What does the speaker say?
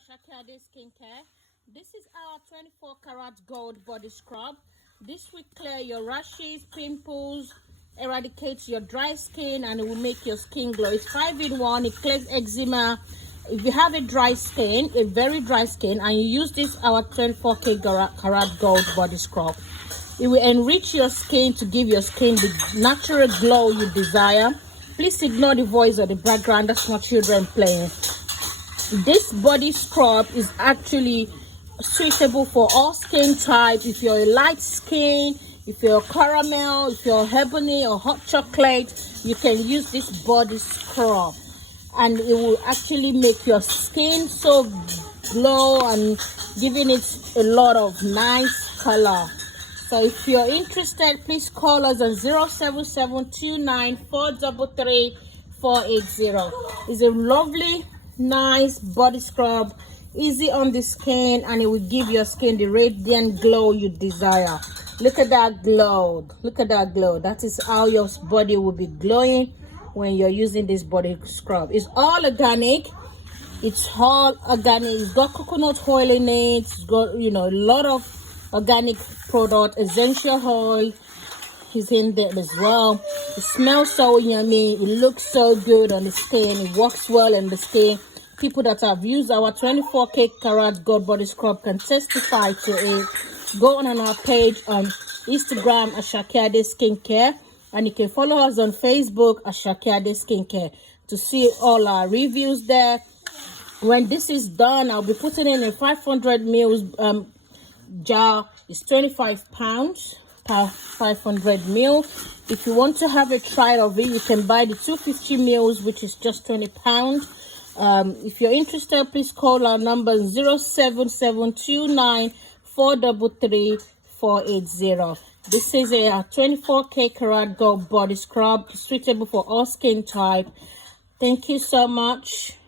AshakeAde Skincare. This is our 24 karat gold body scrub. This will clear your rashes, pimples, eradicates your dry skin, and it will make your skin glow. It's 5-in-1. It clears eczema. If you have a dry skin, a very dry skin, and you use this our 24 karat gold body scrub, it will enrich your skin to give your skin the natural glow you desire. Please ignore the voice or the background. That's my children playing. This body scrub is actually suitable for all skin types. If you're a light skin, if you're caramel, if you're ebony or hot chocolate, you can use this body scrub, and it will actually make your skin so glow and giving it a lot of nice color. So if you're interested, please call us on 07729433480. It's a lovely, nice body scrub, easy on the skin, and it will give your skin the radiant glow you desire. Look at that glow. Look at that glow. That is how your body will be glowing when you're using this body scrub. It's all organic. It's all organic. It's got coconut oil in it. It's got, a lot of organic product. Essential oil is in there as well. It smells so yummy. It looks so good on the skin. It works well in the skin. People that have used our 24 karat gold body scrub can testify to it. Go on our page on Instagram, AshakeAde Skincare, and you can follow us on Facebook, AshakeAde Skincare, to see all our reviews there. When this is done, I'll be putting in a 500 ml jar. It's 25 pounds per 500 ml. If you want to have a trial of it, you can buy the 250 ml, which is just 20 pounds. If you're interested, please call our number 07729433480. This is a 24 karat gold body scrub, suitable for all skin type. Thank you so much.